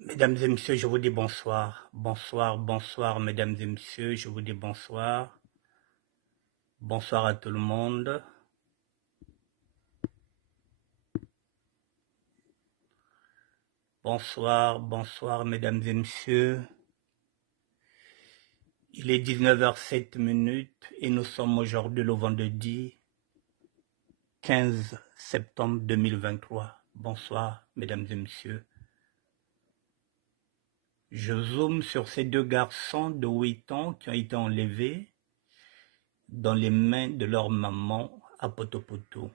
Mesdames et messieurs, je vous dis bonsoir. Bonsoir, bonsoir, mesdames et messieurs, je vous dis bonsoir. Bonsoir à tout le monde. Bonsoir, bonsoir, mesdames et messieurs. Il est 19h07 et nous sommes aujourd'hui le vendredi 15 septembre 2023. Bonsoir, mesdames et messieurs. Je zoome sur ces deux garçons de 8 ans qui ont été enlevés dans les mains de leur maman à Potopoto.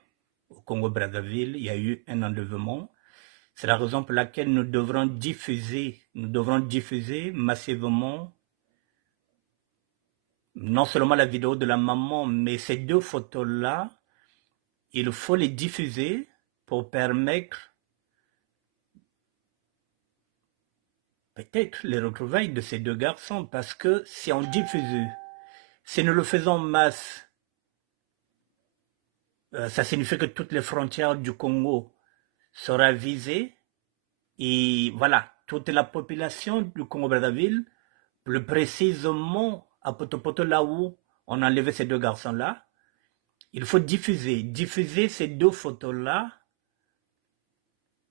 Au Congo-Brazzaville, il y a eu un enlèvement. C'est la raison pour laquelle nous devrons diffuser massivement non seulement la vidéo de la maman, mais ces deux photos-là, il faut les diffuser pour permettre peut-être les retrouvailles de ces deux garçons, parce que si on diffuse, si nous le faisons en masse, ça signifie que toutes les frontières du Congo seront visées et voilà, toute la population du Congo-Brazzaville, plus précisément à Potopoto, là où on a enlevé ces deux garçons-là, il faut diffuser ces deux photos-là.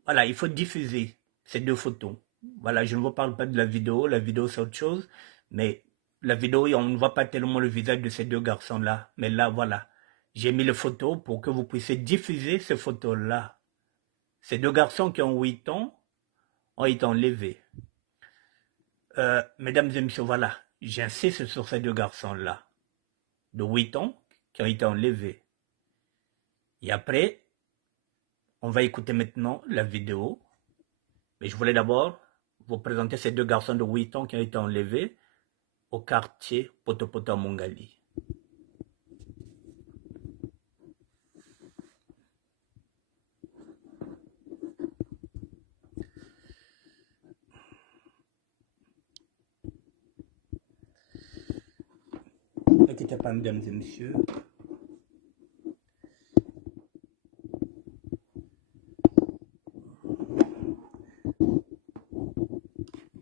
Voilà, il faut diffuser ces deux photos. Voilà, je ne vous parle pas de la vidéo c'est autre chose, mais la vidéo, on ne voit pas tellement le visage de ces deux garçons-là. Mais là, voilà, j'ai mis les photos pour que vous puissiez diffuser ces photos-là. Ces deux garçons qui ont 8 ans ont été enlevés. Mesdames et messieurs, voilà, j'insiste sur ces deux garçons-là, de 8 ans, qui ont été enlevés. Et après, on va écouter maintenant la vidéo. Mais je voulais d'abord vous présenter ces deux garçons de 8 ans qui ont été enlevés au quartier Potopoto à Mongali. Ne quittez pas, mesdames et messieurs.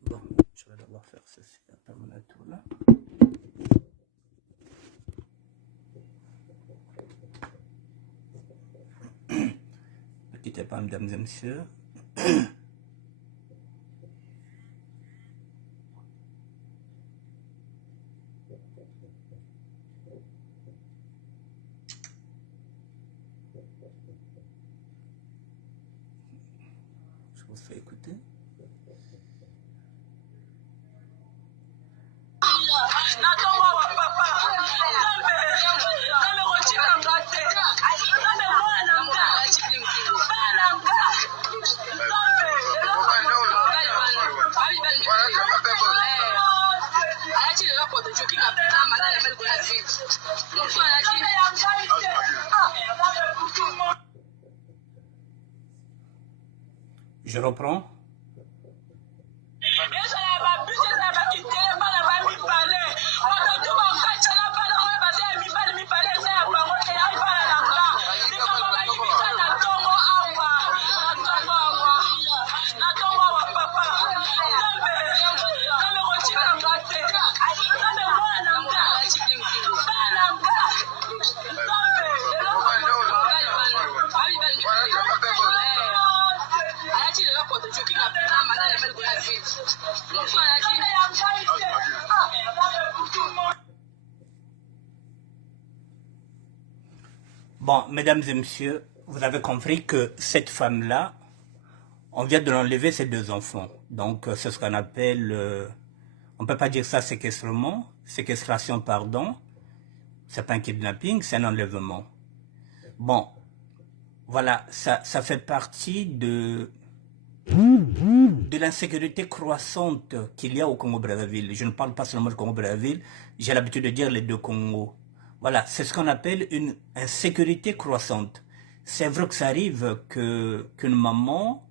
Bon, je vais d'abord faire ceci, après mon tour là. Ne quittez pas, mesdames et messieurs. Je vous fais écouter. Je reprends. Bon, mesdames et messieurs, vous avez compris que cette femme-là, on vient de l'enlever ses deux enfants. Donc, c'est ce qu'on appelle, on ne peut pas dire ça séquestration, pardon. C'est pas un kidnapping, c'est un enlèvement. Bon, voilà, ça fait partie de l'insécurité croissante qu'il y a au Congo-Brazzaville. Je ne parle pas seulement du Congo-Brazzaville, j'ai l'habitude de dire les deux Congos. Voilà, c'est ce qu'on appelle une insécurité croissante. C'est vrai que ça arrive qu'une maman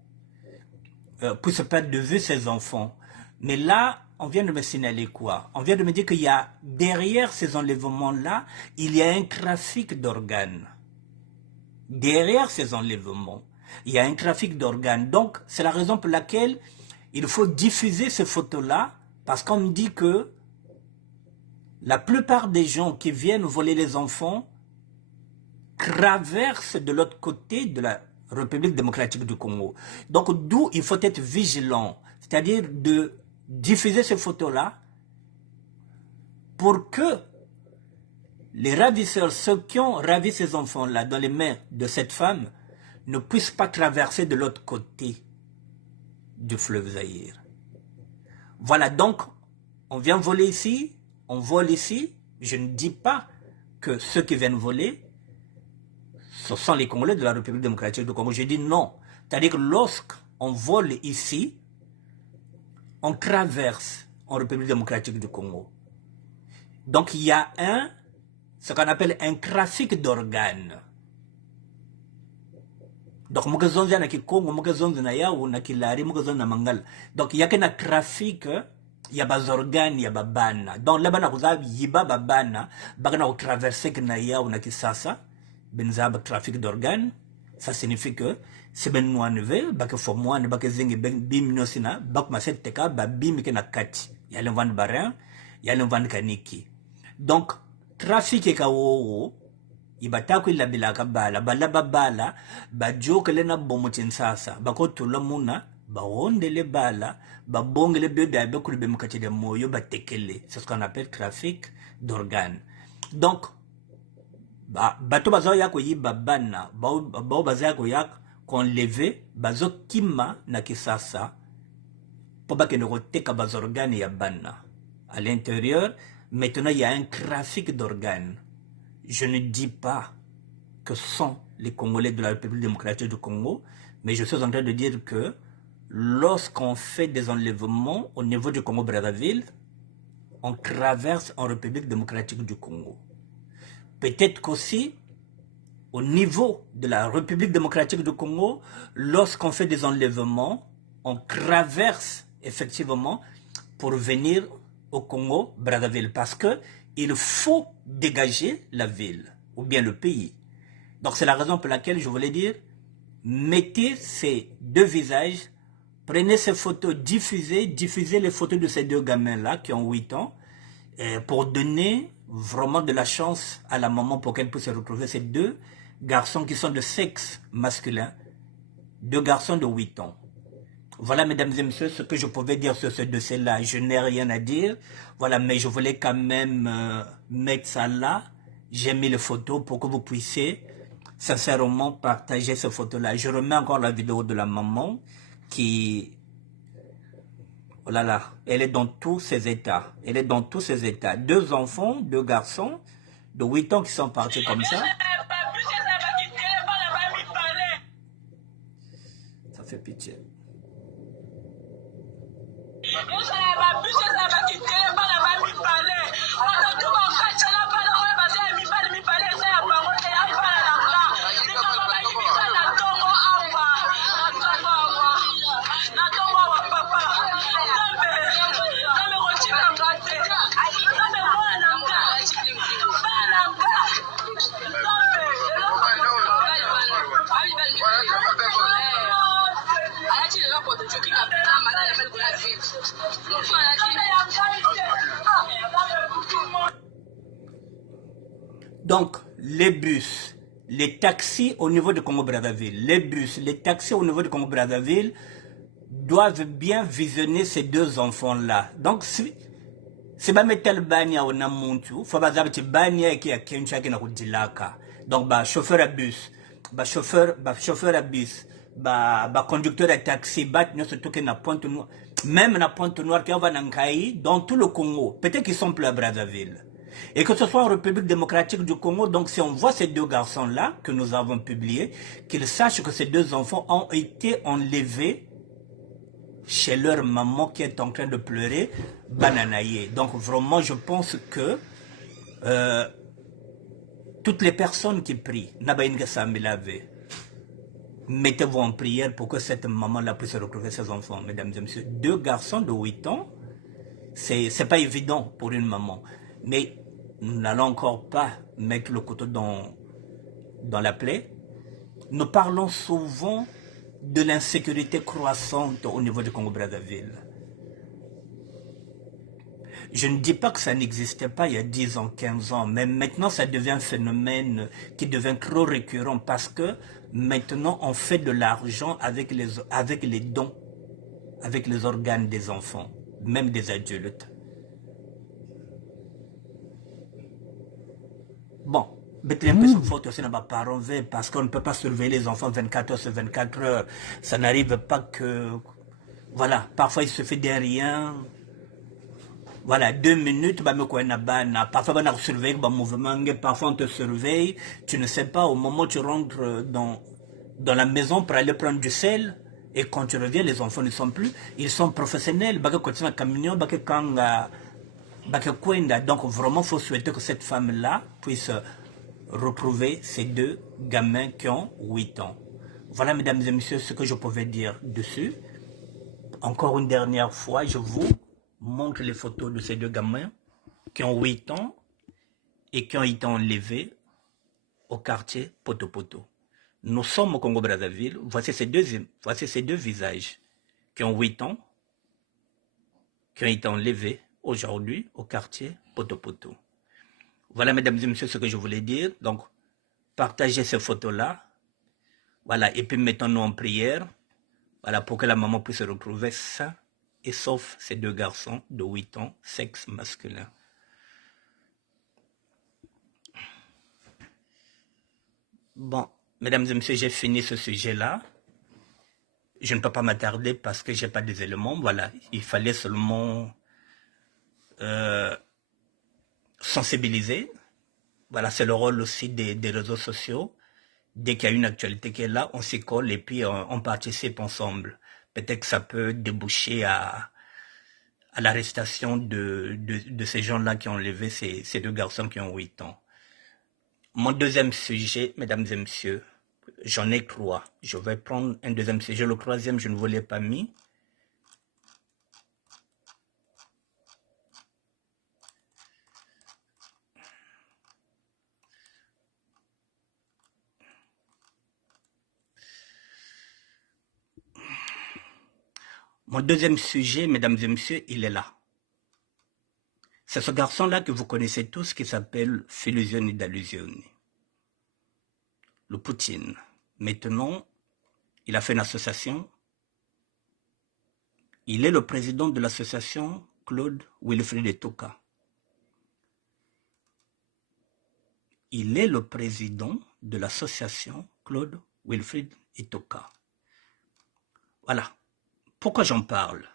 puisse perdre de vue ses enfants. Mais là, on vient de me signaler quoi? On vient de me dire qu'il y a, derrière ces enlèvements-là, il y a un trafic d'organes. Derrière ces enlèvements, il y a un trafic d'organes. Donc, c'est la raison pour laquelle il faut diffuser ces photos-là parce qu'on me dit que la plupart des gens qui viennent voler les enfants traversent de l'autre côté de la République démocratique du Congo. Donc d'où il faut être vigilant, c'est-à-dire de diffuser ces photos-là pour que les ravisseurs, ceux qui ont ravi ces enfants-là dans les mains de cette femme, ne puissent pas traverser de l'autre côté du fleuve Zaïre. Voilà, donc, on vient voler ici, on vole ici. Je ne dis pas que ceux qui viennent voler, ce sont les Congolais de la République démocratique du Congo. Je dis non. C'est-à-dire que lorsqu'on vole ici, on traverse en République démocratique du Congo. Donc, il y a ce qu'on appelle un trafic d'organes. Donc, muka zonzi na Kikongo, muka zonzi na Yao, na Kilari, muka zonzi na Mangal. Donc, il y a qu'un trafic, il y a des organes, il y a des babana. Donc, là-bas, il y a des babana, il y a traversé na Yao, na Kisasa, il y a un trafic d'organes. Ça signifie que c'est ben nous enlever, bak fo moi ne bak zingi bim nosina, bak ma set teka, ba bim ke na kati. Il y a le vent barin, il y a le vent kaniki. Donc, trafic ka wo ibataku ila bilaka bala bala bajoke lena bomutin sasa bakoto lamuna baondele bala babongele bebe bekulu bemukati de moyo batekele. C'est ce qu'on appelle trafic d'organes. Donc bato bazo yako yiba bana bao bazo yako yak konleve bazo kima na kisasa po bakende koteka bazo organe ya bana à l'intérieur. Maintenant, il y a un trafic d'organes. Je ne dis pas que ce sont les Congolais de la République démocratique du Congo, mais je suis en train de dire que lorsqu'on fait des enlèvements au niveau du Congo-Brazzaville, on traverse en République démocratique du Congo. Peut-être qu'aussi, au niveau de la République démocratique du Congo, lorsqu'on fait des enlèvements, on traverse effectivement pour venir au Congo-Brazzaville parce que il faut dégager la ville ou bien le pays. Donc c'est la raison pour laquelle je voulais dire, mettez ces deux visages, prenez ces photos, diffusez les photos de ces deux gamins-là qui ont 8 ans pour donner vraiment de la chance à la maman pour qu'elle puisse retrouver ces deux garçons qui sont de sexe masculin, deux garçons de 8 ans. Voilà, mesdames et messieurs, ce que je pouvais dire sur ce dossier-là. Je n'ai rien à dire. Voilà, mais je voulais quand même mettre ça là. J'ai mis les photos pour que vous puissiez sincèrement partager ces photos-là. Je remets encore la vidéo de la maman qui... Oh là là, elle est dans tous ses états. Elle est dans tous ses états. 2 enfants, 2 garçons de 8 ans qui sont partis comme ça. Ça fait pitié. Donc, les bus, les taxis au niveau du Congo-Brazzaville, les bus, les taxis au niveau du Congo-Brazzaville doivent bien visionner ces 2 enfants-là. Donc, si ba metel bania ona muntu, faut baza bati bania qui a kencha qui na kudilaka. Donc, chauffeur à bus, chauffeur à bus, conducteur de taxi, surtout que na Pointe Noire, même na Pointe Noire qui va n'ankai dans tout le Congo. Peut-être qu'ils sont plus à Brazzaville. Et que ce soit en République démocratique du Congo, donc si on voit ces 2 garçons-là que nous avons publiés, qu'ils sachent que ces 2 enfants ont été enlevés chez leur maman qui est en train de pleurer, bananaye. Donc vraiment, je pense que toutes les personnes qui prient, mettez-vous en prière pour que cette maman-là puisse retrouver ses enfants, mesdames et messieurs. 2 garçons de 8 ans, c'est pas évident pour une maman. Mais nous n'allons encore pas mettre le couteau dans la plaie. Nous parlons souvent de l'insécurité croissante au niveau du Congo-Brazzaville. Je ne dis pas que ça n'existait pas il y a 10 ans, 15 ans, mais maintenant ça devient un phénomène qui devient trop récurrent parce que maintenant on fait de l'argent avec les dons, avec les organes des enfants, même des adultes. Bon, mais un peu ce faute aussi n'a pas parce qu'on ne peut pas surveiller les enfants 24 heures sur 24 heures. Ça n'arrive pas que... Voilà, parfois il se fait des rien. Voilà, 2 minutes, parfois on surveille le mouvement, parfois on te surveille, tu ne sais pas, au moment où tu rentres dans la maison pour aller prendre du sel, et quand tu reviens, les enfants ne sont plus, ils sont professionnels, donc vraiment, il faut souhaiter que cette femme-là puisse retrouver ces deux gamins qui ont 8 ans. Voilà, mesdames et messieurs, ce que je pouvais dire dessus. Encore une dernière fois, je vous montre les photos de ces deux gamins qui ont 8 ans et qui ont été enlevés au quartier Poto-Poto. Nous sommes au Congo-Brazzaville. Voici ces deux visages qui ont 8 ans, qui ont été enlevés aujourd'hui au quartier Poto-Poto. Voilà, mesdames et messieurs, ce que je voulais dire. Donc, partagez ces photos-là. Voilà, et puis mettons-nous en prière. Voilà, pour que la maman puisse se retrouver sain et sauf ces deux garçons de 8 ans, sexe masculin. Bon, mesdames et messieurs, j'ai fini ce sujet-là. Je ne peux pas m'attarder parce que je n'ai pas des éléments. Voilà, il fallait seulement sensibiliser. Voilà, c'est le rôle aussi des réseaux sociaux. Dès qu'il y a une actualité qui est là, on s'y colle et puis on participe ensemble. Peut-être que ça peut déboucher à l'arrestation de ces gens-là qui ont enlevé ces deux garçons qui ont 8 ans. Mon deuxième sujet, mesdames et messieurs, j'en ai 3. Je vais prendre un deuxième sujet. Le troisième, je ne vous l'ai pas mis. Mon deuxième sujet, mesdames et messieurs, il est là. C'est ce garçon-là que vous connaissez tous qui s'appelle Filusioni Dalusioni. Le Poutine. Maintenant, il a fait une association. Il est le président de l'association Claude Wilfried Etoka. Il est le président de l'association Claude Wilfried Etoka. Voilà. Pourquoi j'en parle?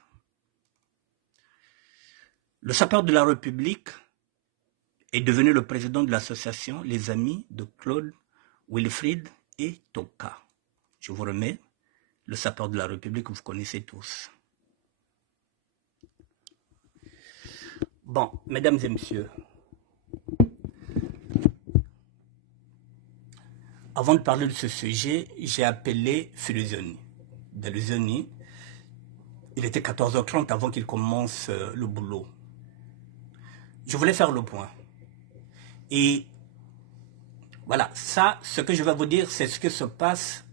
Le sapeur de la République est devenu le président de l'association Les Amis de Claude Wilfried Etoka. Je vous remets le sapeur de la République que vous connaissez tous. Bon, mesdames et messieurs, avant de parler de ce sujet, j'ai appelé Filusioni. Dalusioni, il était 14h30 avant qu'il commence le boulot. Je voulais faire le point. Et voilà, ça, ce que je vais vous dire, c'est ce qui se passe,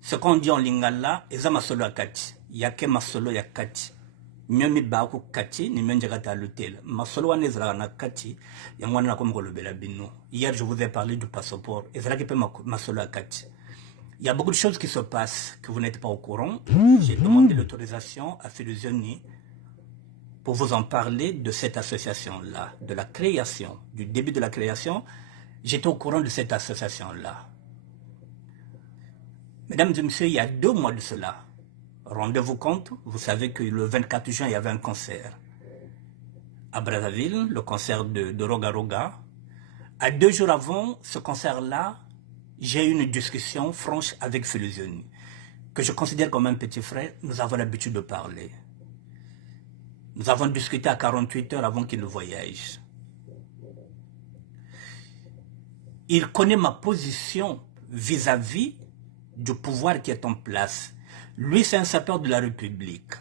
ce qu'on dit en lingala, et ça masolo akati. Yake masolo yakati. Myomi baku kati, ni myon jagata l'hôtel. Masolo wane zra na kati, yangwana na komo kolobela bino. Hier, je vous ai parlé du passeport, et zra kepe masolo akati. Il y a beaucoup de choses qui se passent que vous n'êtes pas au courant. J'ai demandé l'autorisation à Filusioni pour vous en parler de cette association-là, de la création, du début de la création. J'étais au courant de cette association-là. Mesdames et messieurs, il y a 2 mois de cela, rendez-vous compte, vous savez que le 24 juin, il y avait un concert à Brazzaville, le concert de Roga Roga. À 2 jours avant ce concert-là, j'ai eu une discussion franche avec Filusioni, que je considère comme un petit frère. Nous avons l'habitude de parler. Nous avons discuté à 48 heures avant qu'il ne voyage. Il connaît ma position vis-à-vis du pouvoir qui est en place. Lui, c'est un sapeur de la République.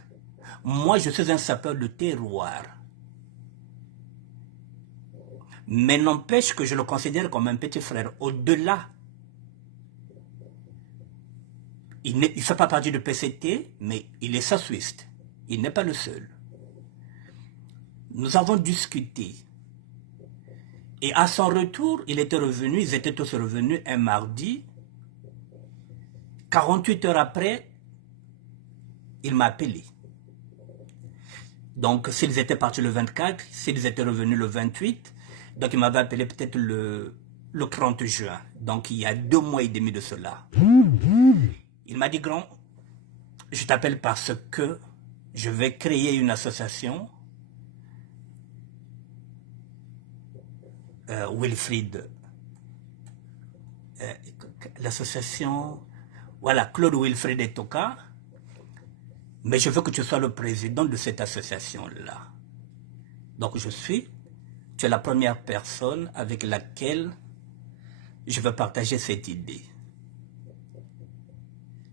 Moi, je suis un sapeur de terroir. Mais n'empêche que je le considère comme un petit frère. Au-delà Il ne fait pas partie du PCT, mais il est sassuiste. Il n'est pas le seul. Nous avons discuté. Et à son retour, ils étaient tous revenus un mardi. 48 heures après, il m'a appelé. Donc, s'ils étaient partis le 24, s'ils étaient revenus le 28, donc il m'avait appelé peut-être le 30 juin. Donc, il y a 2 mois et demi de cela. Il m'a dit, grand, je t'appelle parce que je vais créer une association, Wilfried, l'association, voilà, Claude Wilfried Etoka, mais je veux que tu sois le président de cette association-là. Donc tu es la première personne avec laquelle je veux partager cette idée.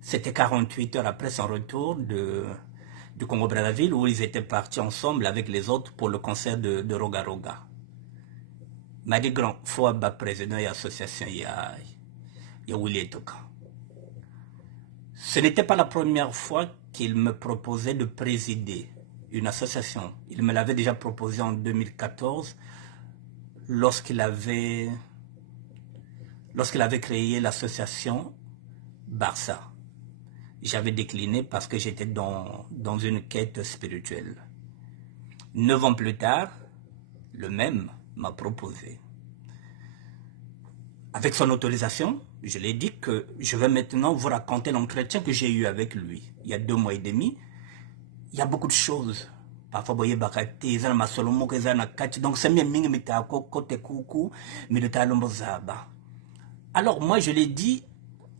C'était 48 heures après son retour du Congo-Brazzaville où ils étaient partis ensemble avec les autres pour le concert de Roga Roga. Il m'a dit, grand, il faut être président de l'association, il y a Willy Etoka. Ce n'était pas la première fois qu'il me proposait de présider une association. Il me l'avait déjà proposé en 2014 lorsqu'il avait créé l'association Barça. J'avais décliné parce que j'étais dans une quête spirituelle. 9 ans plus tard, le même m'a proposé. Avec son autorisation, je lui ai dit que je vais maintenant vous raconter l'entretien que j'ai eu avec lui. Il y a 2 mois et demi. Il y a beaucoup de choses. Parfois, vous voyez, donc c'est bien alors, moi, je l'ai dit,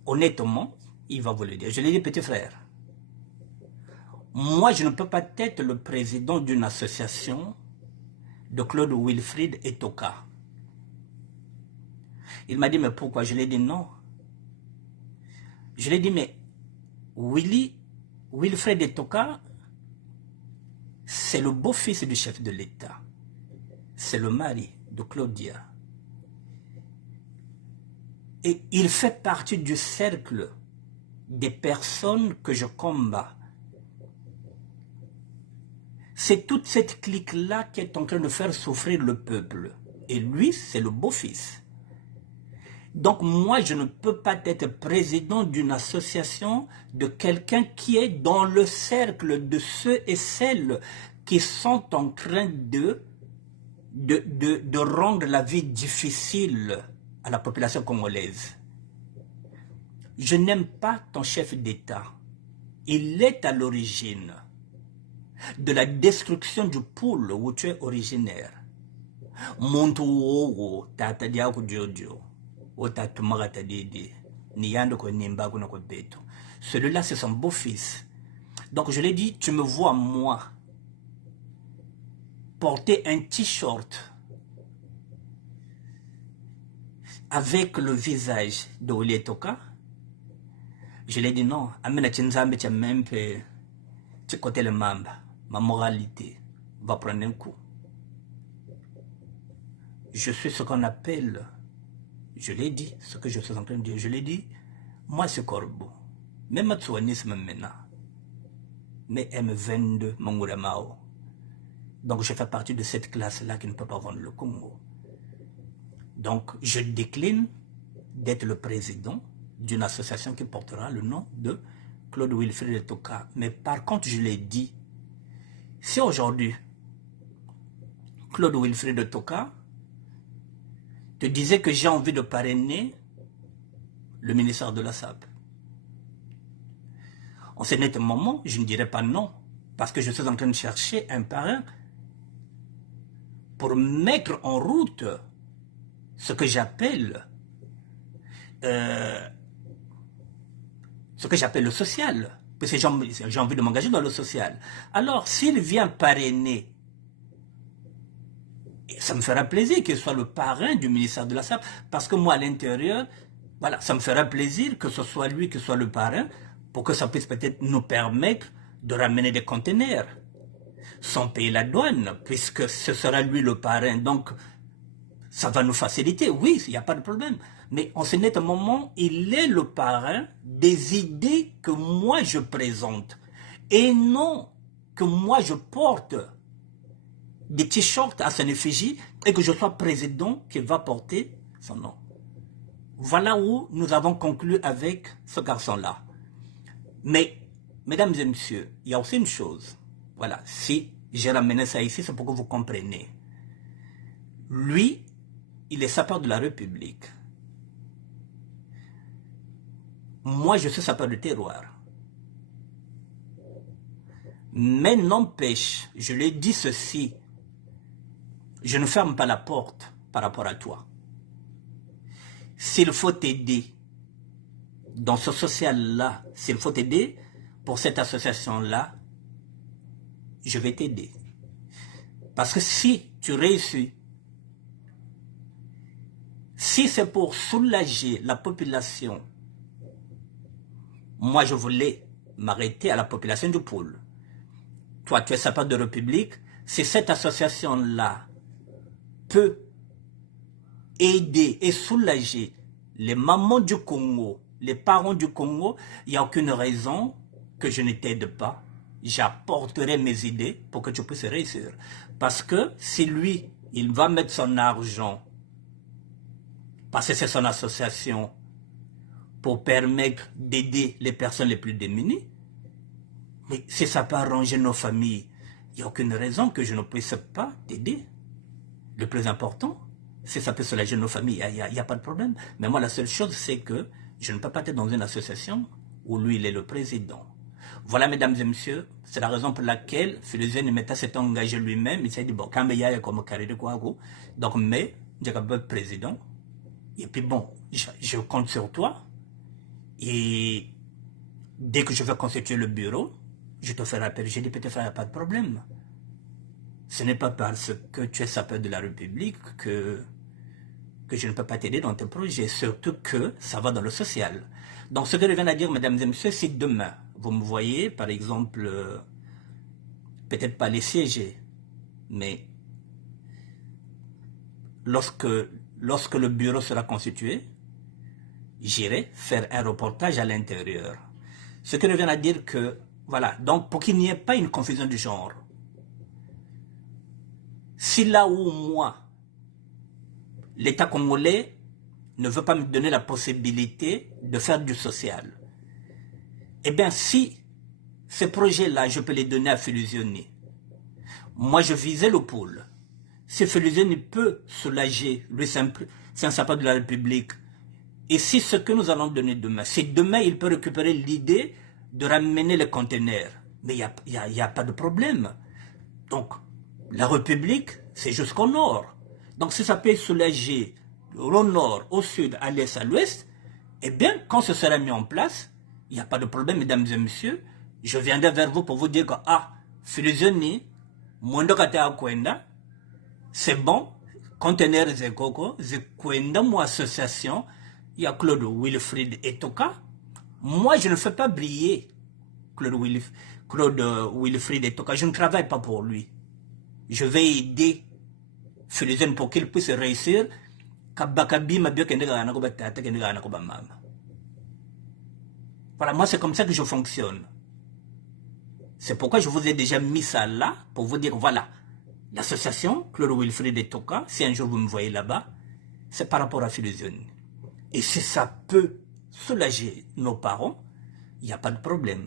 honnêtement, il va vous le dire. Je l'ai dit, petit frère, moi, je ne peux pas être le président d'une association de Claude Wilfried Etoka. Il m'a dit, mais pourquoi? Je lui ai dit non. Je lui ai dit, mais Wilfried Etoka, c'est le beau-fils du chef de l'État. C'est le mari de Claudia. Et il fait partie du cercle des personnes que je combats. C'est toute cette clique-là qui est en train de faire souffrir le peuple. Et lui, c'est le beau-fils. Donc moi, je ne peux pas être président d'une association de quelqu'un qui est dans le cercle de ceux et celles qui sont en train de rendre la vie difficile à la population congolaise. Je n'aime pas ton chef d'État. Il est à l'origine de la destruction du pôle où tu es originaire. Celui-là, c'est son beau-fils. Donc je lui ai dit, tu me vois moi porter un t-shirt avec le visage de Willy Etoka. Je lui ai dit non, amena chinzambe cha mempe côté le mamba, ma moralité va prendre un coup. Je suis ce qu'on appelle, je l'ai dit, ce que je suis en train de dire, je l'ai dit, moi c'est Corbeau, même Matsuanisme maintenant, mais M22 Manguramao. Donc je fais partie de cette classe-là qui ne peut pas vendre le Congo. Donc je décline d'être le président d'une association qui portera le nom de Claude Wilfried Etoka. Mais par contre, je l'ai dit, si aujourd'hui, Claude Wilfried Etoka te disait que j'ai envie de parrainer le ministère de la SAP, en ce net moment, je ne dirais pas non, parce que je suis en train de chercher un parrain pour mettre en route ce que j'appelle le social, parce que j'ai envie de m'engager dans le social. Alors, s'il vient parrainer, ça me fera plaisir qu'il soit le parrain du ministère de la SAP, parce que moi, à l'intérieur, voilà, ça me fera plaisir que ce soit lui qui soit le parrain, pour que ça puisse peut-être nous permettre de ramener des conteneurs, sans payer la douane, puisque ce sera lui le parrain. Donc, ça va nous faciliter, oui, il n'y a pas de problème. Mais en ce net moment, il est le parrain des idées que moi je présente. Et non que moi je porte des t-shirts à son effigie et que je sois président qui va porter son nom. Voilà où nous avons conclu avec ce garçon-là. Mais, mesdames et messieurs, il y a aussi une chose. Voilà, si j'ai ramené ça ici, c'est pour que vous compreniez. Lui, il est sapeur de la République. Moi, je suis sapeur de terroir. Mais n'empêche, je lui ai dit ceci, je ne ferme pas la porte par rapport à toi. S'il faut t'aider dans ce social-là, s'il faut t'aider pour cette association-là, je vais t'aider. Parce que si tu réussis, si c'est pour soulager la population, moi je voulais m'arrêter à la population du pôle. Toi, tu es sapeur de République, si cette association-là peut aider et soulager les mamans du Congo, les parents du Congo, il n'y a aucune raison que je ne t'aide pas. J'apporterai mes idées pour que tu puisses réussir. Parce que si lui, il va mettre son argent, parce que c'est son association, pour permettre d'aider les personnes les plus démunies, mais si ça peut arranger nos familles, il n'y a aucune raison que je ne puisse pas t'aider. Le plus important, si ça peut soulager nos familles, il n'y a pas de problème. Mais moi, la seule chose, c'est que je ne peux pas être dans une association où lui, il est le président. Voilà, mesdames et messieurs, c'est la raison pour laquelle Philosène Meta s'est engagé lui-même. Il s'est dit, bon, quand il y a comme carré de quoi, donc, mais, j'ai quand même président. Et puis bon, je compte sur toi. Et dès que je vais constituer le bureau, je te ferai appel. J'ai dit, peut-être, il n'y a pas de problème. Ce n'est pas parce que tu es sapeur de la République que je ne peux pas t'aider dans tes projets, surtout que ça va dans le social. Donc ce que je viens de dire, mesdames et messieurs, si demain, vous me voyez, par exemple, peut-être pas les siéger, mais lorsque le bureau sera constitué, j'irai faire un reportage à l'intérieur. Ce que je viens de dire que, voilà, donc pour qu'il n'y ait pas une confusion du genre, si là où moi, l'État congolais ne veut pas me donner la possibilité de faire du social, eh bien si ces projets-là, je peux les donner à Philosoni, moi je visais le pôle. Si Philosoni peut soulager, lui c'est un sapeur de la République, et si ce que nous allons donner demain, c'est demain il peut récupérer l'idée de ramener les conteneurs, mais il n'y a pas de problème. Donc, la République, c'est jusqu'au nord. Donc, si ça peut soulager au nord, au sud, à l'est, à l'ouest, eh bien, quand ce sera mis en place, il n'y a pas de problème, mesdames et messieurs. Je viendrai vers vous pour vous dire que, Philosoni, Mondokata Kwenda, c'est bon, conteneur Zekoko, Zekwenda, moi, association, il y a Claude Wilfried Etoka. Moi, je ne fais pas briller Claude Wilfried Etoka. Je ne travaille pas pour lui. Je vais aider Philosène pour qu'il puisse réussir. Voilà, moi c'est comme ça que je fonctionne. C'est pourquoi je vous ai déjà mis ça là, pour vous dire, voilà, l'association Claude Wilfried Etoka, si un jour vous me voyez là-bas, c'est par rapport à Philosène. Et si ça peut soulager nos parents, il n'y a pas de problème.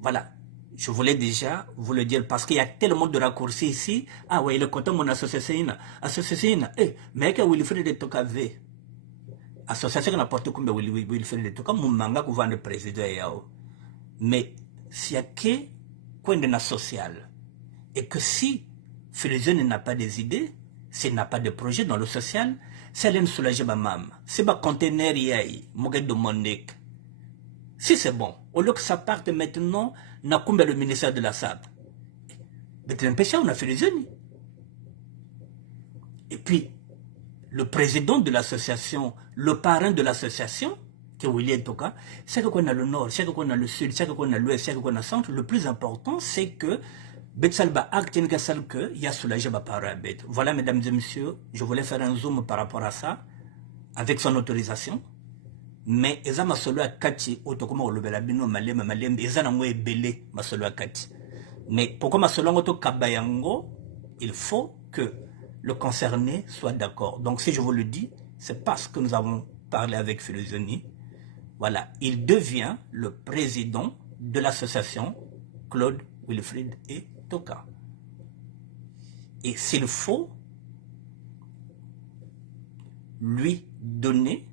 Voilà. Je voulais déjà vous le dire parce qu'il y a tellement de raccourcis ici. Ah ouais, le content mon association. Association, mais que Wilfried Etoka V. Association n'importe quoi, Wilfried Etoka, mon manga qu'on vend le président. Mais s'il y a que social, et que si Philosène n'a pas des idées, s'il n'a pas de projet dans le social, c'est allait nous soulager ma maman. C'est ma conteneur yai, moguet de Monique. Si c'est bon, au lieu que ça parte maintenant, n'a combien le ministère de la SAD. Mais tu n'empêches, on a fait les unis. Et puis, le président de l'association, le parrain de l'association, qui est William Toka, c'est qu'on a le nord, c'est qu'on a le sud, c'est qu'on a l'ouest, c'est qu'on a le centre. Le plus important, c'est que Betsalba acte gasal que y a soulagé ma parole bête. Voilà, mesdames et messieurs, je voulais faire un zoom par rapport à ça, avec son autorisation. Mais eza masolo ya kati otokoma olobela bino malembe malembe eza nango ebele masolo ya kati. Mais pourquoi masolo yango tokaba yango, il faut que le concerné soit d'accord. Donc si je vous le dis, c'est parce que nous avons parlé avec Philosonie. Voilà, il devient le président de l'association Claude Wilfried et Toka. Et s'il faut lui donner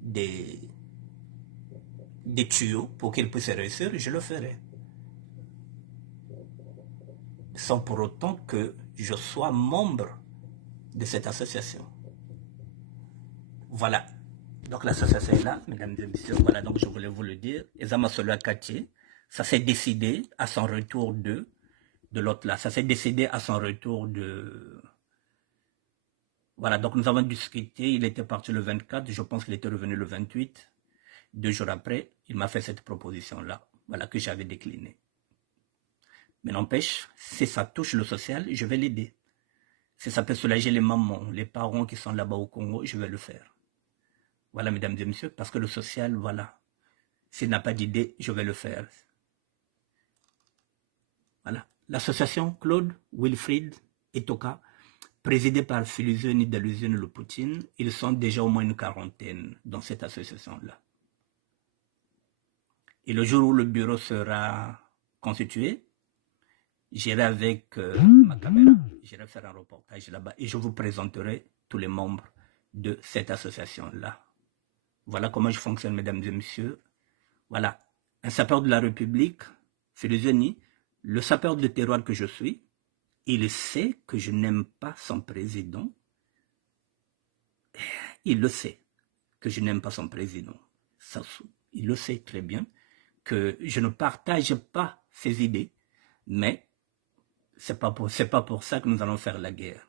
des tuyaux pour qu'il puisse réussir, je le ferai. Sans pour autant que je sois membre de cette association. Voilà. Donc l'association est là, mesdames et messieurs. Voilà, donc je voulais vous le dire. Ezama Solo Akati, ça s'est décidé à son retour de l'autre là. Ça s'est décidé à son retour de... Voilà, donc nous avons discuté. Il était parti le 24, je pense qu'il était revenu le 28. 2 jours après, il m'a fait cette proposition-là, voilà, que j'avais déclinée. Mais n'empêche, si ça touche le social, je vais l'aider. Si ça peut soulager les mamans, les parents qui sont là-bas au Congo, je vais le faire. Voilà, mesdames et messieurs, parce que le social, voilà, s'il n'a pas d'idée, je vais le faire. Voilà. L'association Claude Wilfried et Toka, présidée par Philosonie d'Allusion Le Poutine, ils sont déjà au moins une quarantaine dans cette association-là. Et le jour où le bureau sera constitué, j'irai avec ma caméra, j'irai faire un reportage là-bas et je vous présenterai tous les membres de cette association-là. Voilà comment je fonctionne, mesdames et messieurs. Voilà, un sapeur de la République, Philosonie, le sapeur de terroir que je suis, il sait que je n'aime pas son président. Il le sait que je n'aime pas son président. Il le sait très bien que je ne partage pas ses idées, mais c'est pas pour ça que nous allons faire la guerre.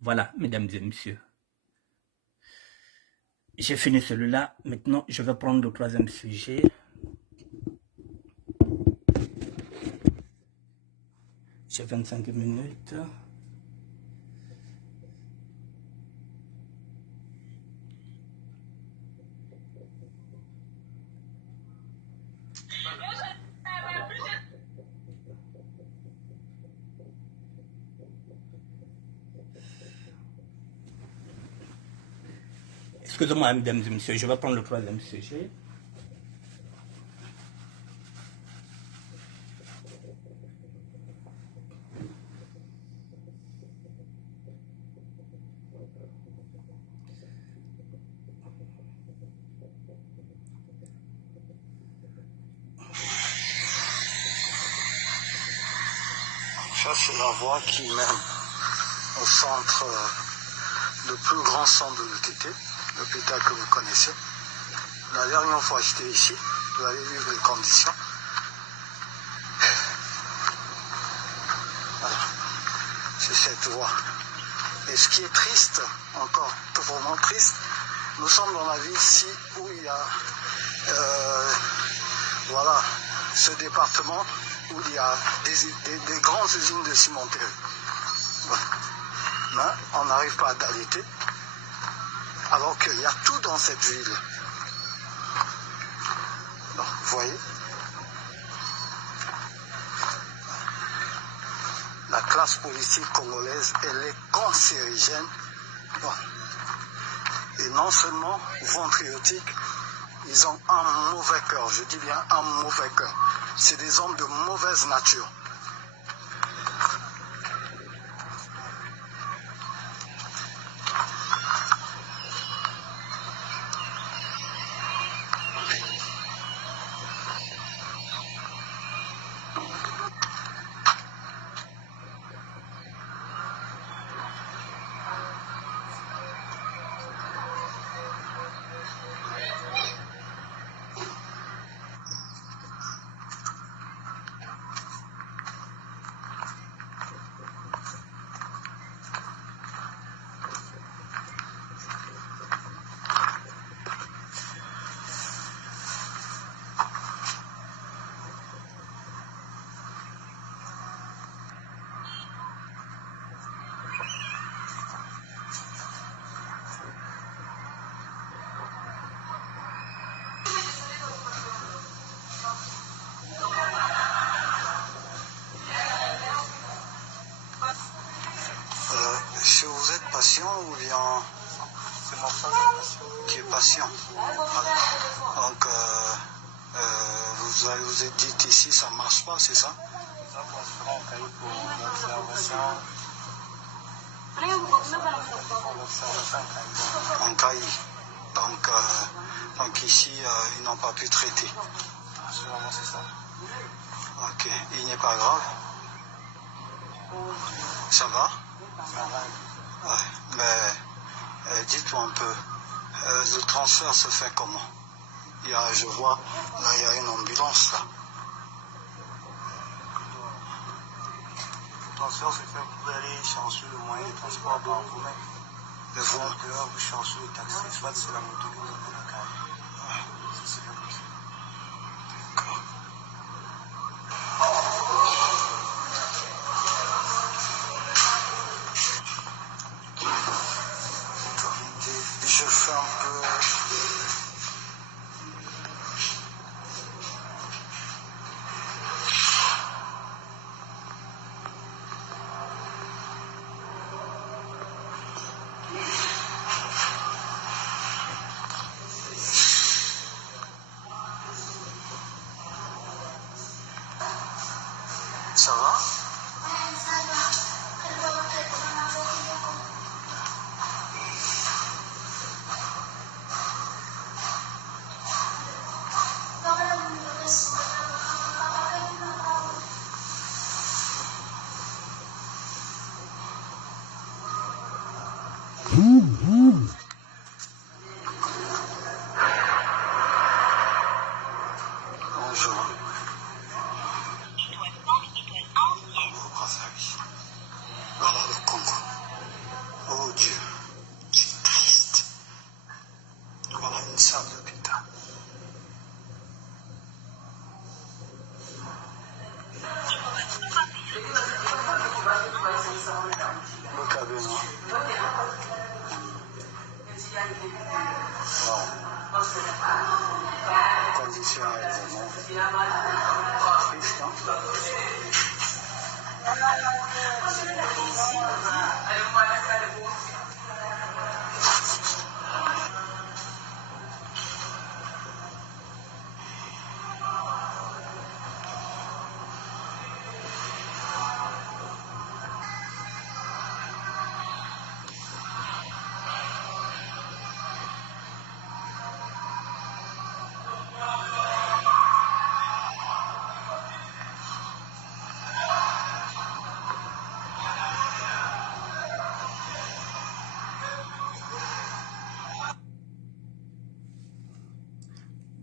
Voilà, mesdames et messieurs. J'ai fini celui-là. Maintenant, je vais prendre le troisième sujet. J'ai 25 minutes. Excusez-moi, mesdames et messieurs, je vais prendre le troisième sujet. Ça, c'est la voie qui mène au centre, le plus grand centre de l'UTT, l'hôpital que vous connaissez. La dernière fois que j'étais ici, vous avez vu les conditions. Voilà, c'est cette voie. Et ce qui est triste, encore vraiment triste, nous sommes dans la ville ici où il y a voilà, ce département où il y a des grandes usines de cimenterie. Mais on n'arrive pas à d'allaiter, alors qu'il y a tout dans cette ville. Donc, vous voyez, la classe politique congolaise, elle est cancérigène. Et non seulement ventriotique, ils ont un mauvais cœur, je dis bien un mauvais cœur. C'est des hommes de mauvaise nature. patient ou bien... C'est mon frère qui est patient. Voilà. Donc, vous êtes dit ici, ça ne marche pas, c'est ça? Ça, on se fera un cahier pour l'observation. Un cahier. Donc ici, ils n'ont pas pu traiter. Sûrement, c'est ça. Ok. Il n'est pas grave? Ça va? Ça va. Ouais. Mais dites-moi un peu, le transfert se fait comment? Je vois, là, il y a une ambulance, là. Le transfert se fait, vous pouvez aller chercher le moyen de transport par vous-même. Le vous? Dehors, vous cherchez le taxi, soit c'est la moto que vous avez dans la carte. Ouais. C'est bien possible. D'accord. Je fais un peu... Ça va? Bonjour. Au Brazzaville. Voilà le Congo. Oh Dieu, c'est triste. Voilà une salle d'hôpital. Le cabinet. Wow. Conditions évidemment. Triste, hein?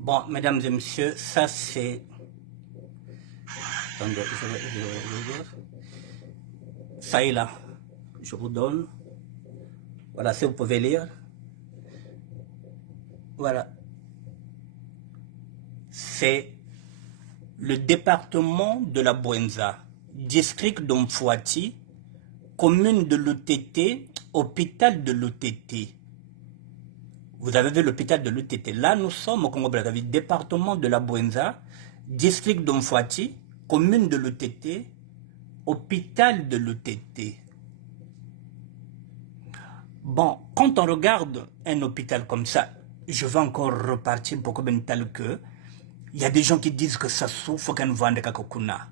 Bon, mesdames et messieurs, ça c'est... Attendez, je vais dire. Ça est là. Je vous donne. Voilà, si vous pouvez lire. Voilà. C'est le département de la Bouenza, district d'Omfouati, commune de l'OTT, hôpital de l'OTT. Vous avez vu l'hôpital de l'OTT. Là, nous sommes au Congo-Brazzaville, département de la Bouenza, district d'Omfouati, commune de l'OTT, hôpital de l'OTT. Bon, quand on regarde un hôpital comme ça, je vais encore repartir pour comme tel que il y a des gens qui disent que ça souffre quand on vend des kakokuna.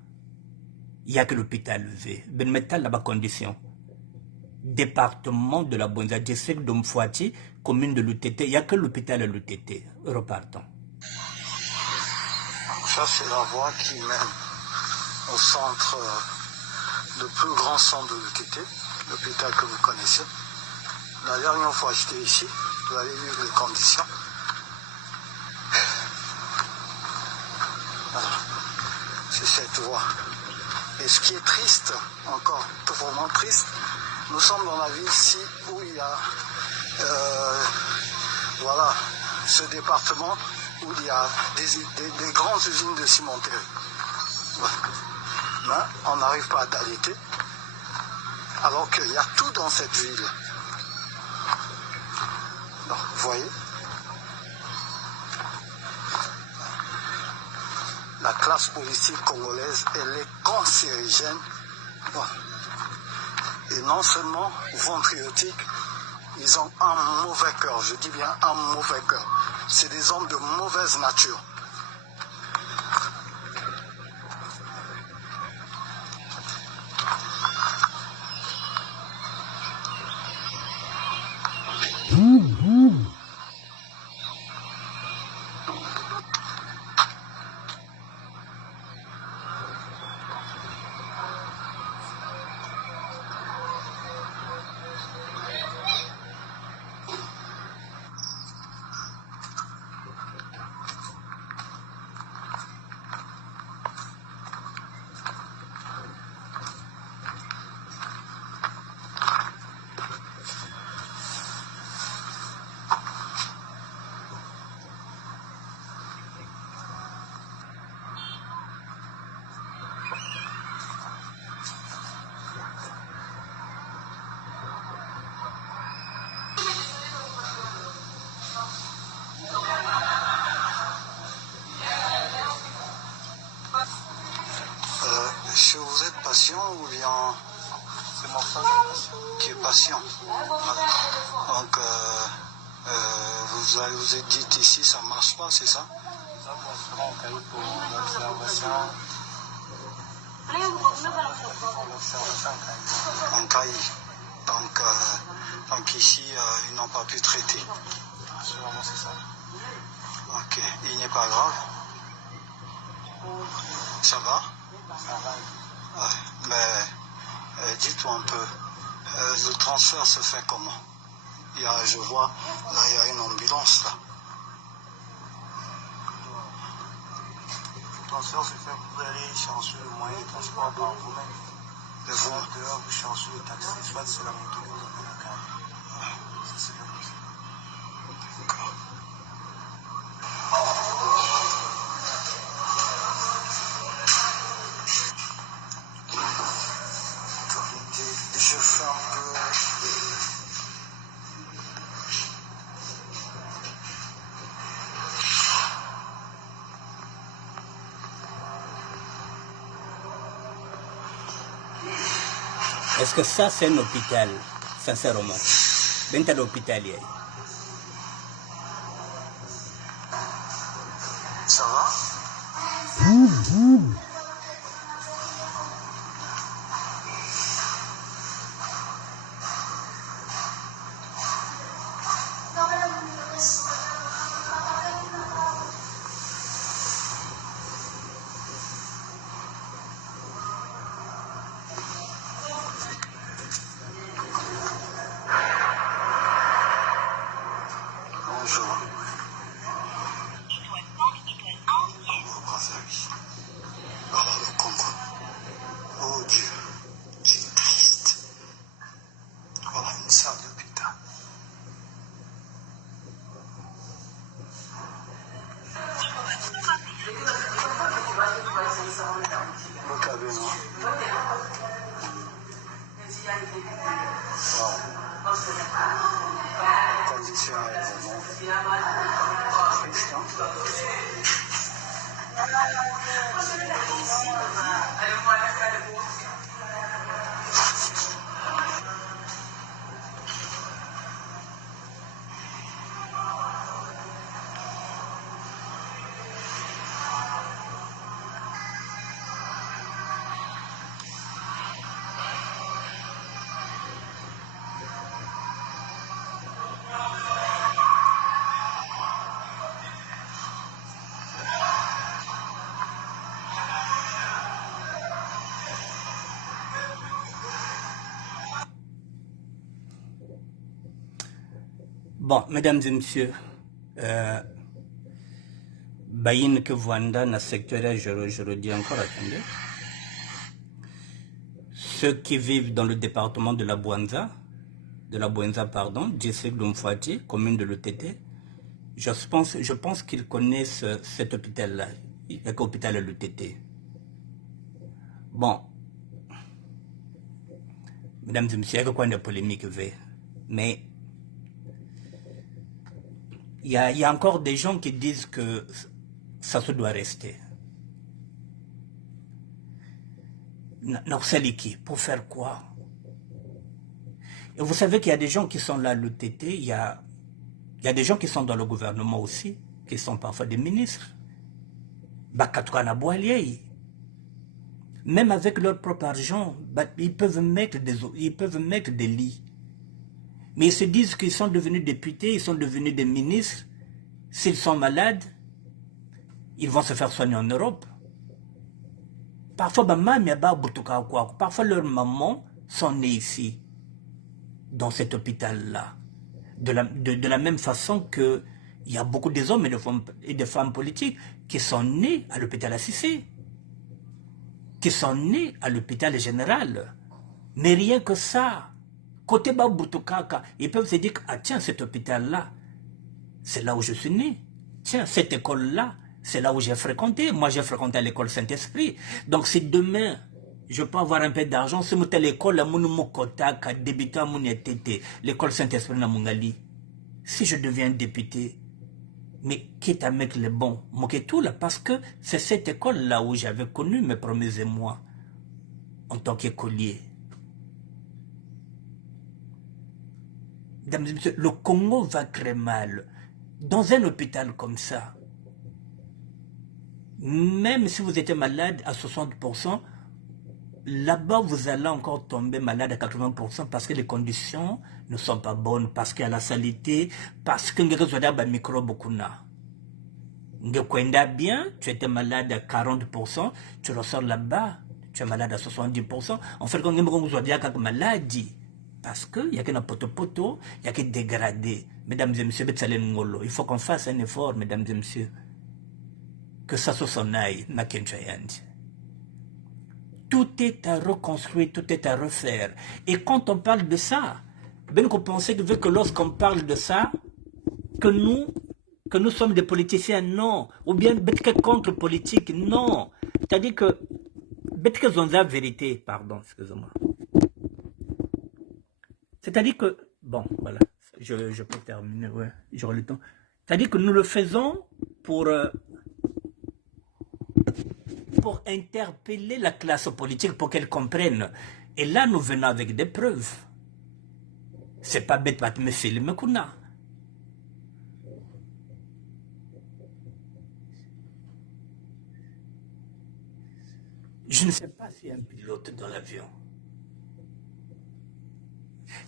Il n'y a que l'hôpital V. Ben métal là-bas condition. Département de la Bouenza, district d'Omfouati, commune de l'UTT. Il n'y a que l'hôpital à l'UTT. Repartons. Ça, c'est la voie qui mène au centre, le plus grand centre de l'UTT, l'hôpital que vous connaissez. La dernière fois que j'étais ici, vous avez vu les conditions. Voilà. C'est cette voie. Et ce qui est triste, encore vraiment triste, nous sommes dans la ville ici où il y a voilà, ce département où il y a des grandes usines de cimenterie. Voilà. Mais on n'arrive pas à d'allaiter, alors qu'il y a tout dans cette ville. Donc, vous voyez, la classe politique congolaise, elle est cancérigène. Voilà. Et non seulement ventriotique, Ils ont un mauvais cœur, je dis bien un mauvais cœur. C'est des hommes de mauvaise nature. Est-ce que vous êtes patient ou bien C'est mon frère qui est patient? Voilà. Donc, vous êtes dit ici, ça ne marche pas, c'est ça? Ça, on se rend au cahier pour l'observation. L'observation En Caille. Donc ici, ils n'ont pas pu traiter. sûrement c'est ça. Ok. Il n'est pas grave? Ça va? Ça va. Ouais. Mais dites-moi un peu, le transfert se fait comment? Je vois, là, il y a une ambulance, là. Le transfert se fait, vous pouvez aller chercher le moyen de transport par vous-même. Et vous? Dehors, vous cherchez le taxi, soit c'est la moto que vous avez la carte. Ça, c'est bien comme ça. D'accord. Je fais un peu... Est-ce que ça, c'est un hôpital, sincèrement? Ben, t'as l'hôpital hier. Ça va? Bonjour. Voilà le Congo. Oh Dieu, c'est triste. Voilà une salle d'hôpital. Le cabinet. Wow. Condition évidemment. Triste, hein? Bon, mesdames et messieurs, Bayin que Vanda na secteur, je redis encore, attendez. Ceux qui vivent dans le département de la Bouenza, pardon, district d'Umfati, commune de l'UTT, je pense qu'ils connaissent cet hôpital-là, l'hôpital de l'UTT. Bon, mesdames et messieurs, il y a quoi de polémique, mais il y a encore des gens qui disent que ça se doit rester. Norseliki, pour faire quoi? Et vous savez qu'il y a des gens qui sont là à l'UTT, il y a des gens qui sont dans le gouvernement aussi, qui sont parfois des ministres. Bakatouana Boaliei. Même avec leur propre argent, ils peuvent mettre des lits. Mais ils se disent qu'ils sont devenus députés, ils sont devenus des ministres. S'ils sont malades, ils vont se faire soigner en Europe. Parfois, parfois leurs mamans sont nées ici, dans cet hôpital-là. De la même façon qu'il y a beaucoup d'hommes et de femmes politiques qui sont nés à l'hôpital Assisi, qui sont nés à l'hôpital général. Mais rien que ça, côté Babutukaka, ils peuvent se dire, ah tiens, cet hôpital-là, c'est là où je suis né. Tiens, cette école-là, c'est là où j'ai fréquenté. Moi, j'ai fréquenté l'école Saint-Esprit. Donc, si demain, je peux avoir un peu d'argent, si je l'école, l'école Saint-Esprit na Mungali. Si je deviens député, mais quitte à mettre les bons, tout là, parce que c'est cette école-là où j'avais connu mes premiers émois en tant qu'écolier. Mesdames et messieurs, le Congo va très mal. Dans un hôpital comme ça, même si vous étiez malade à 60%, là-bas, vous allez encore tomber malade à 80% parce que les conditions ne sont pas bonnes, parce qu'il y a la saleté, parce que vous avez des microbes. Bien, tu étais malade à 40%, tu ressors là-bas, tu es malade à 70%. En fait, quand vous avez une maladie, parce qu'il y a que poto, il y a que dégradé. Mesdames et messieurs, il faut qu'on fasse un effort, mesdames et messieurs. Que ça soit son aïe, na kenchayandi. Tout est à reconstruire, tout est à refaire. Et quand on parle de ça, ben qu'on pensait que lorsqu'on parle de ça, que nous sommes des politiciens, non. Ou bien que contre politique, non. C'est-à-dire que que zonza vérité, pardon, excusez-moi. C'est-à-dire que, bon, voilà, je peux terminer, ouais, j'aurai le temps. C'est-à-dire que nous le faisons pour interpeller la classe politique pour qu'elle comprenne. Et là, nous venons avec des preuves. C'est pas bête, mais film qu'on a. Je ne sais pas s'il y a un pilote dans l'avion.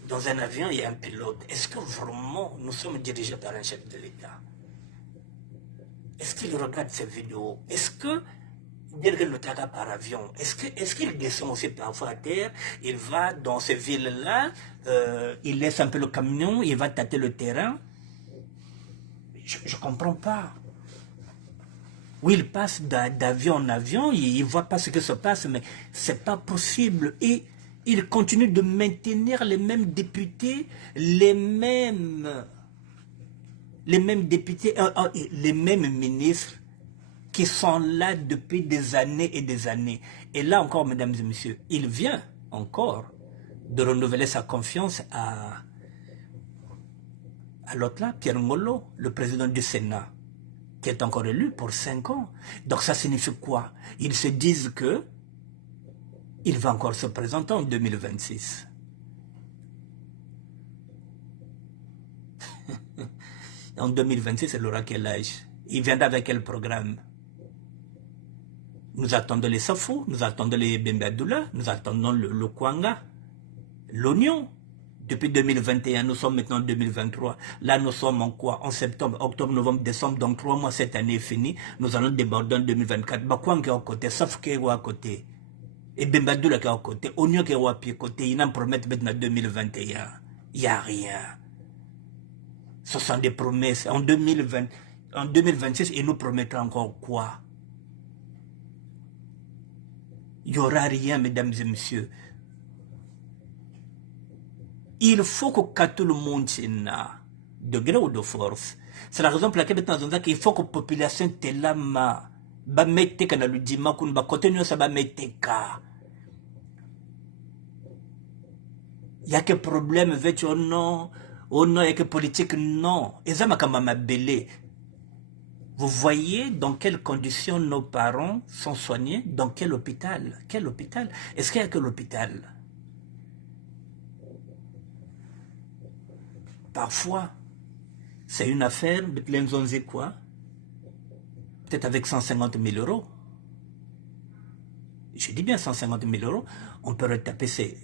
Dans un avion, il y a un pilote. Est-ce que vraiment nous sommes dirigés par un chef de l'État? Est-ce qu'il regarde ces vidéos? Est-ce que bien que le travail par avion, est-ce qu'il descend aussi parfois à terre, il va dans ces villes-là, il laisse un peu le camion, il va tâter le terrain? Je ne comprends pas. Oui, il passe d'avion en avion, il ne voit pas ce qui se passe, mais ce n'est pas possible. Et il continue de maintenir les mêmes députés, les mêmes députés, les mêmes ministres, qui sont là depuis des années et des années. Et là encore, mesdames et messieurs, il vient encore de renouveler sa confiance à l'autre là, Pierre Ngolo, le président du Sénat, qui est encore élu pour 5 ans. Donc ça signifie quoi? Ils se disent que il va encore se présenter en 2026. En 2026, il aura quel âge? Il viendra avec quel programme? Nous attendons les Safou, nous attendons les Bembadoula, nous attendons le Kwanga, l'oignon. Depuis 2021, nous sommes maintenant en 2023. Là, nous sommes en quoi? En septembre, octobre, novembre, décembre. Donc 3 mois, cette année est finie. Nous allons déborder en 2024. Kwanga est à côté, Safou qui est à côté. Et Bembadoula qui est à côté. Oignon qui est à pied côté. Ils n'en promettent maintenant 2021. Il n'y a rien. Ce sont des promesses. En 2026, ils nous promettent encore quoi? Il n'y aura rien, mesdames et messieurs. Il faut que tout le monde de gré ou de force. C'est la raison pour laquelle il faut que la population te lama. Ba mette kana le dima kun ba côté ça ba mette ka. Il y a que problème avec non, il y a que politique non. Et ça m'a quand même belé. Vous voyez dans quelles conditions nos parents sont soignés? Dans quel hôpital? Quel hôpital? Est-ce qu'il y a que l'hôpital? parfois, c'est une affaire, quoi, peut-être avec 150 000 euros. Je dis bien 150 000 euros, on peut retaper cet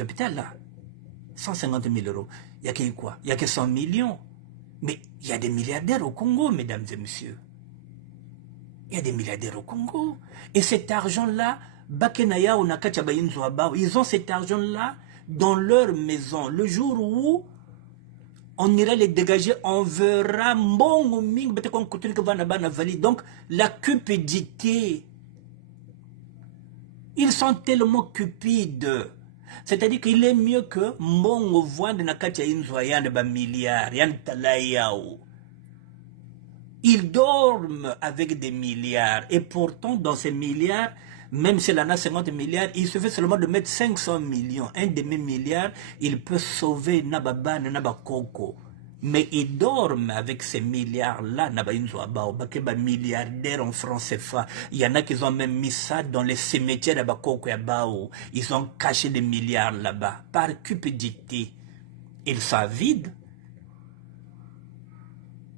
hôpital-là. 150 000 euros. Il n'y a que quoi? Il n'y a que 100 millions. Mais il y a des milliardaires au Congo, mesdames et messieurs. Il y a des milliardaires au Congo. Et cet argent-là, Bakenaya ou Nakachaba Inzoaba, ils ont cet argent-là dans leur maison. Le jour où on ira les dégager, on verra donc la cupidité. Ils sont tellement cupides. C'est-à-dire qu'il est mieux que Mongo Voinde Nakacha Inzoya de milliards, Yan Talayao. Ils dorment avec des milliards. Et pourtant, dans ces milliards, même s'il en a 50 milliards, il suffit seulement de mettre 500 millions. Un demi-milliard, il peut sauver Nababa, Nabakoko. Mais ils dorment avec ces milliards-là, milliardaires en France CFA. Il y en a qui ont même mis ça dans les cimetières de Bakoko et Bao. Ils ont caché des milliards là-bas, par cupidité. Ils sont vides.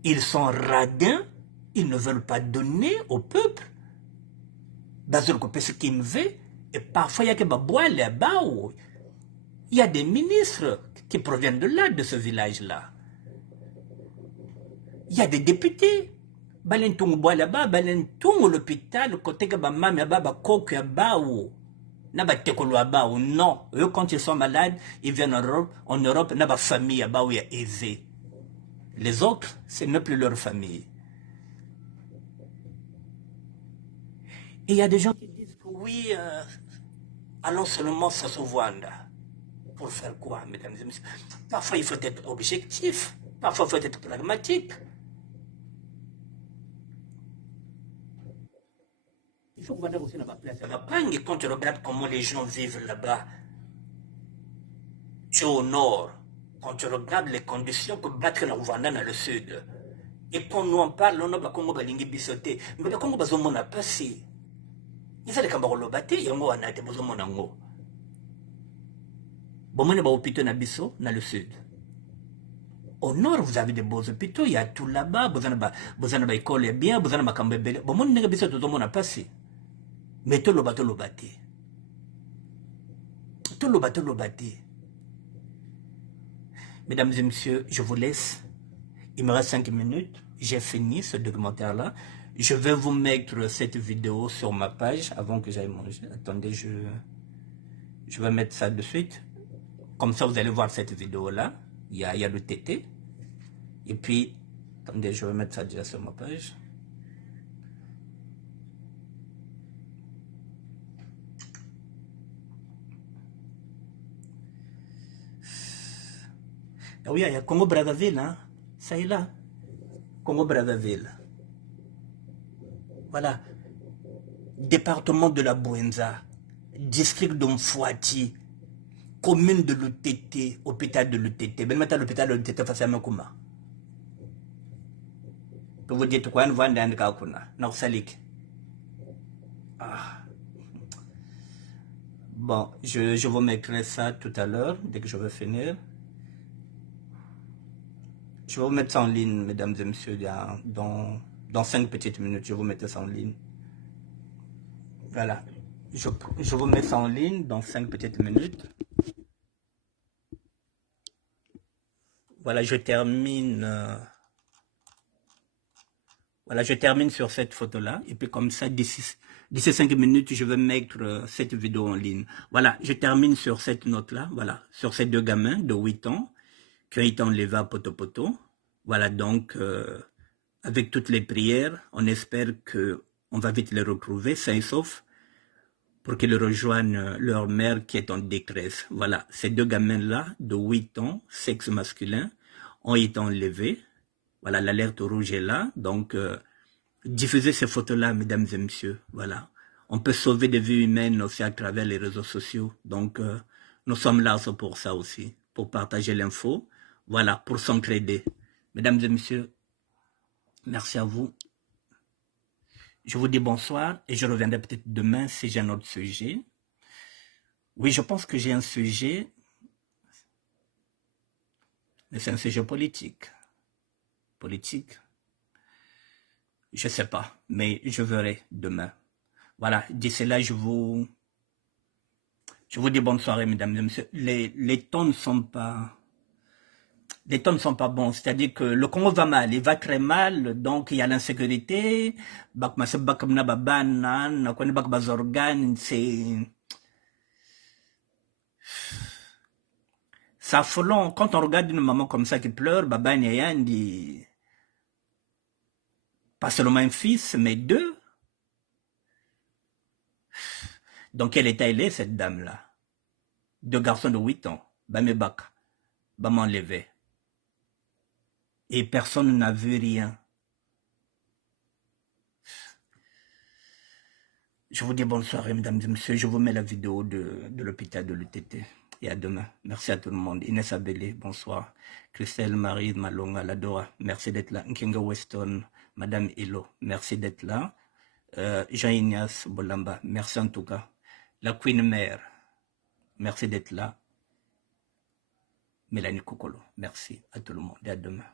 Ils sont radins, ils ne veulent pas donner au peuple. Et parfois, il y a que il y a des ministres qui proviennent de là, de ce village-là. Il y a des députés. Balentung Boalaba, Balentung l'hôpital, côté que Bamami Baba Koku Bao. Naba Tekolo Bao, non. Eux, quand ils sont malades, ils viennent en Europe, Naba famille Bao est aisée. Les autres, ce n'est plus leur famille. Et il y a des gens qui disent que oui, allons seulement s'assouvanda. Pour faire quoi, mesdames et messieurs? Parfois, il faut être objectif. Parfois, il faut être pragmatique. Il faut voir aussi la place à la Pangue. Quand tu regardes comment les gens vivent là-bas, tu es au nord. Quand tu regardes les conditions que battre la Rwanda dans le sud, et quand nous en parle, on a Congo balingi bisoté, mais le Congo bazomo n'a pas si. Il fallait qu'on le batte, yango anate bazomo nango. Bon, on a hôpitaux na biso dans le sud. Au nord, vous avez des beaux hôpitaux, il y a tout là-bas, vous avez une école bien, vous avez un kambebele. Bon, on a biso tout le monde n'a pas si. Mais tout le bateau le batte. Tout le bateau le batte. Mesdames et messieurs, je vous laisse. Il me reste 5 minutes. J'ai fini ce documentaire-là. Je vais vous mettre cette vidéo sur ma page avant que j'aille manger. Attendez, je vais mettre ça de suite. Comme ça, vous allez voir cette vidéo-là. Il y a le TT. Et puis, attendez, je vais mettre ça déjà sur ma page. Ah oui, il y a Congo Brazzaville, hein? Ça est là. Congo Brazzaville. Voilà. Département de la Bouenza. District d'Omfouati. Commune de l'UTT. Hôpital de l'UTT. Ben maintenant l'hôpital de l'UTT face à Makuma. Pour vous dire quoi, on va dans le Kakuna. Non, Salik. Ah. Bon, je vous mettrai ça tout à l'heure, dès que je vais finir. Je vais vous mettre ça en ligne, mesdames et messieurs, dans 5 petites minutes. Je vais vous mettre ça en ligne. Voilà. Je vous mets ça en ligne dans 5 petites minutes. Voilà, je termine. Voilà, je termine sur cette photo-là. Et puis comme ça, d'ici 5 minutes, je vais mettre cette vidéo en ligne. Voilà, je termine sur cette note-là. Voilà, sur ces 2 gamins de 8 ans qui ont été enlevés à Poto-Poto. Voilà, donc, avec toutes les prières, on espère qu'on va vite les retrouver, sains et saufs, pour qu'ils rejoignent leur mère qui est en détresse. Voilà, ces 2 gamins-là, de 8 ans, sexe masculin, ont été enlevés. Voilà, l'alerte rouge est là. Donc, diffusez ces photos-là, mesdames et messieurs. Voilà, on peut sauver des vies humaines aussi à travers les réseaux sociaux. Donc, nous sommes là pour ça aussi, pour partager l'info. Voilà, pour s'entraider. Mesdames et messieurs, merci à vous. Je vous dis bonsoir et je reviendrai peut-être demain si j'ai un autre sujet. Oui, je pense que j'ai un sujet. Mais c'est un sujet politique. Politique. Je sais pas, mais je verrai demain. Voilà, d'ici là, je vous dis bonne soirée, mesdames et messieurs. Les temps ne sont pas... Les temps ne sont pas bons, c'est-à-dire que le Congo va mal, il va très mal, donc il y a l'insécurité, c'est affolant. Quand on regarde une maman comme ça qui pleure, dit pas seulement un fils, mais deux. Dans quel état elle est, cette dame-là? Deux garçons de 8 ans, m'enlever. Et personne n'a vu rien. Je vous dis bonne soirée, mesdames et messieurs. Je vous mets la vidéo de l'hôpital de l'UTT. Et à demain. Merci à tout le monde. Inès Abélé, bonsoir. Christelle, Marie, Malonga, Ladora, merci d'être là. Nkinga Weston, Madame Hilo, merci d'être là. Jean-Ignace Bolamba, merci en tout cas. La Queen Mère, merci d'être là. Mélanie Kokolo, merci à tout le monde et à demain.